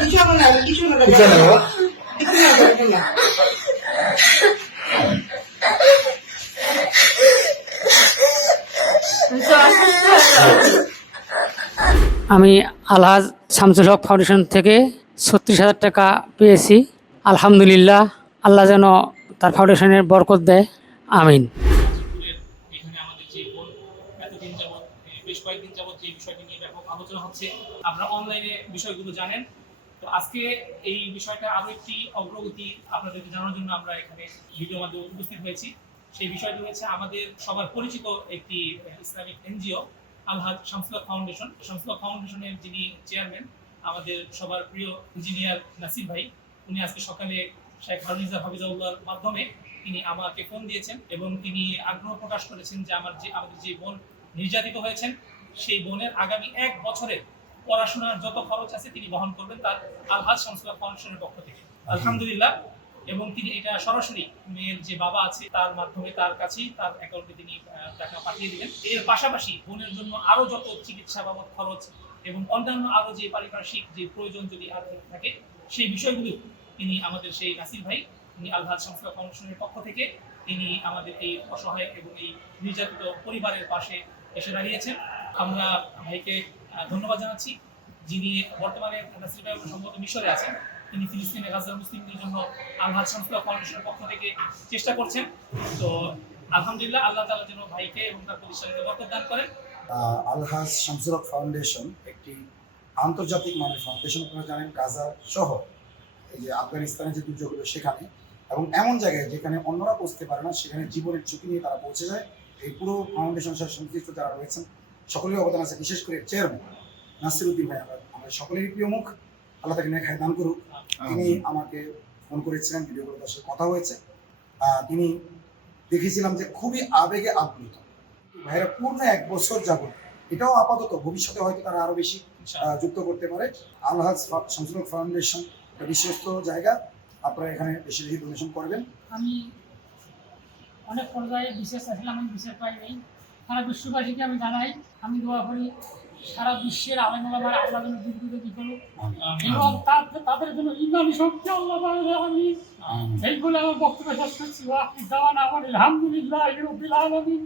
কিছু না কিছু না। কিছু না বাবা? কিছু না কিছু না। আমি আলহাজ শামসুল হক ফাউন্ডেশন থেকে ছত্রিশ হাজার টাকা পেয়েছি। আলহামদুলিল্লাহ আল্লাহ যেন তার ফাউন্ডেশনের বরকত দেয়। আমিন। বেশ কয়েকদিন যাবৎ যে বিষয়টি নিয়ে ব্যাপক আলোচনা হচ্ছে। আপনারা অনলাইনে বিষয়গুলো জানেন। তো আজকে এই বিষয়টা আরও একটি অগ্রগতি আপনাদেরকে জানানোর জন্য আমরা এখানে ভিডিও মাধ্যমে উপস্থিত হয়েছি। সেই বিষয়টি হচ্ছে আমাদের সবার পরিচিত একটি Islamic NGO, Alhaj Shamsullah foundation. Shamsullah ফাউন্ডেশনের যিনি চেয়ারম্যান আমাদের সবার প্রিয় ইঞ্জিনিয়ার নাসির ভাই, উনি আজকে সকালে শেখ হারুনিজা হাফিজাউল্লাহর মাধ্যমে তিনি আমাকে ফোন দিয়েছেন এবং তিনি আগ্রহ প্রকাশ করেছেন যে আমার যে, আমাদের যে বোন নির্যাতিত হয়েছেন। সেই বোনের আগামী এক বছরের পড়াশোনার যত খরচ আছে তিনি বহন করবেন তার আলহাজ সংস্থা ফাউন্ডেশনের পক্ষ থেকে। আলহামদুলিল্লাহ। এবং তিনি এটা সরাসরি মেয়ের যে বাবা আছে, তার মাধ্যমে তার কাছেই তার অ্যাকাউন্টে তিনি টাকা পাঠিয়ে দিবেন এর পাশাপাশি বোনের জন্য আরও যত চিকিৎসা বাবদ খরচ এবং অন্যান্য আরও যে পারিপার্শ্বিক যে প্রয়োজন যদি আর থাকে, সেই বিষয়গুলো তিনি আমাদের সেই নাসির ভাই তিনি আলহাজ সংস্থা ফাউন্ডেশনের পক্ষ থেকে তিনি আমাদের এই অসহায় এবং এই নির্যাতিত পরিবারের পাশে এসে দাঁড়িয়েছেন। আমরা ভাইকে ধন্যবাদ জানাচ্ছি। যিনি বর্তমানে সম্ভবত মিশরে আছেন, তিনি ফিলিস্তিনে গাজার মুসলিমদের জন্য আলহাজ সংস্থা ফাউন্ডেশনের পক্ষ থেকে চেষ্টা করছেন। তো আলহামদুলিল্লাহ, আল্লাহ তালা যেন ভাইকে এবং তার প্রতিষ্ঠানকে বরকত দান করেন। আলহাজ শামসুল ফাউন্ডেশন একটি আন্তর্জাতিক মানের ফাউন্ডেশন, আপনারা জানেন গাজা সহ এই যে আফগানিস্তানে যে দুর্যোগ সেখানে। এবং এমন জায়গায় যেখানে অন্যরা পৌঁছতে পারে না, সেখানে জীবনের ঝুঁকি নিয়ে তারা পৌঁছে যায়। এই পুরো ফাউন্ডেশন সাথে সংশ্লিষ্ট যারা রয়েছেন সকলেই অবদান আছে। বিশেষ করে চেয়ারম্যান নাসির উদ্দিন ভাই আমার আমাদের সকলেরই প্রিয় মুখ। আল্লাহ তাকে নেখায় দান করুক। তিনি আমাকে ফোন করেছিলেন ভিডিও করে তার সাথে কথা হয়েছে। তিনি দেখেছিলাম যে খুবই আবেগে আপ্লুত। ভাইরা পূর্ণ এক বছর যাবত এটাও আপাতত ভবিষ্যতে হয়তো তারা আরও বেশি যুক্ত করতে পারে। আলহাজ সংশোধন ফাউন্ডেশন একটা বিশ্বস্ত জায়গা। আপনারা এখানে বেশি বেশি ডোনেশন করবেন। আমি অনেক পর্যায়ে বিশেষ আসলাম আমি বিশেষ পাই নেই। সারা বিশ্ববাসীকে আমি জানাই আমি দোয়া করি সারা বিশ্বের আলমার আল্লাহ যেন দুর্গতি করুক এবং তাদের জন্য ইমানি শক্তি আল্লাহ আমি এইগুলো আমার বক্তব্য শেষ করছি। ওয়া দাওয়ানা আলহামদুলিল্লাহ রবিল আলমিন।